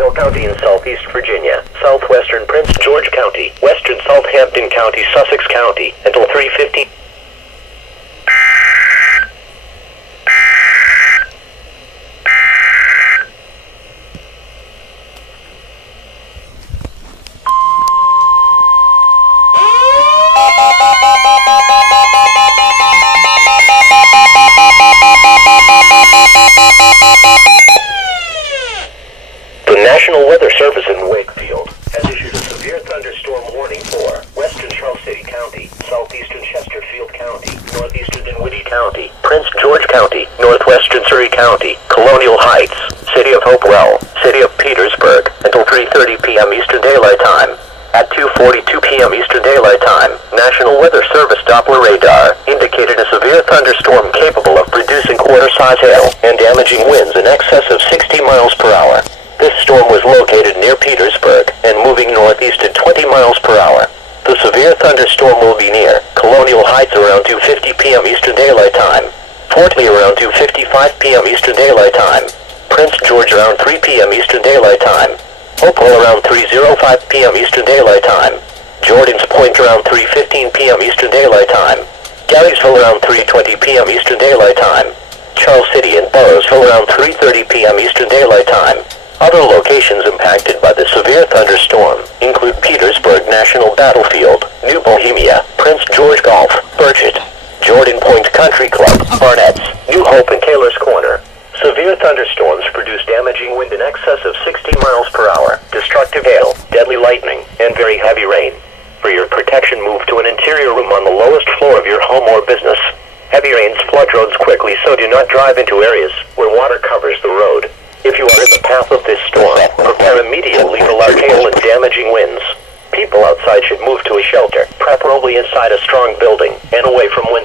Bell County in southeast Virginia, southwestern Prince George County, western Southampton County, Sussex County, until 3:50. The National Weather Service in Wakefield has issued a severe thunderstorm warning for western Charles City County, southeastern Chesterfield County, northeastern Dinwiddie County, Prince George County, northwestern Surrey County, Colonial Heights, City of Hopewell, City of Petersburg, until 3:30 p.m. Eastern Daylight Time. At 2:42 p.m. Eastern Daylight Time, National Weather Service Doppler radar indicated a severe thunderstorm capable of producing quarter-size hail and damaging winds in excess of 60 miles per hour. This storm was located near Petersburg and moving northeast at 20 miles per hour. The severe thunderstorm will be near Colonial Heights around 2:50 p.m. Eastern Daylight Time, Fort Lee around 2:55 p.m. Eastern Daylight Time, Prince George around 3 p.m. Eastern Daylight Time, Hopewell around 3:05 p.m. Eastern Daylight Time, Jordan's Point around 3:15 p.m. Eastern Daylight Time, Galleysville around 3:20 p.m. Eastern Daylight Time, Charles City and Burroughsville around 3:30 p.m. Eastern Daylight Time. Other locations impacted by the severe thunderstorm include Petersburg National Battlefield, New Bohemia, Prince George Golf, Burgett, Jordan Point Country Club, Barnett's, New Hope and Taylor's Corner. Severe thunderstorms produce damaging wind in excess of 60 miles per hour, destructive hail, deadly lightning, and very heavy rain. For your protection, move to an interior room on the lowest floor of your home or business. Heavy rains flood roads quickly, so do not drive into areas where water covers the road. If you are in the path of this storm, prepare immediately for large hail and damaging winds. People outside should move to a shelter, preferably inside a strong building, and away from winds.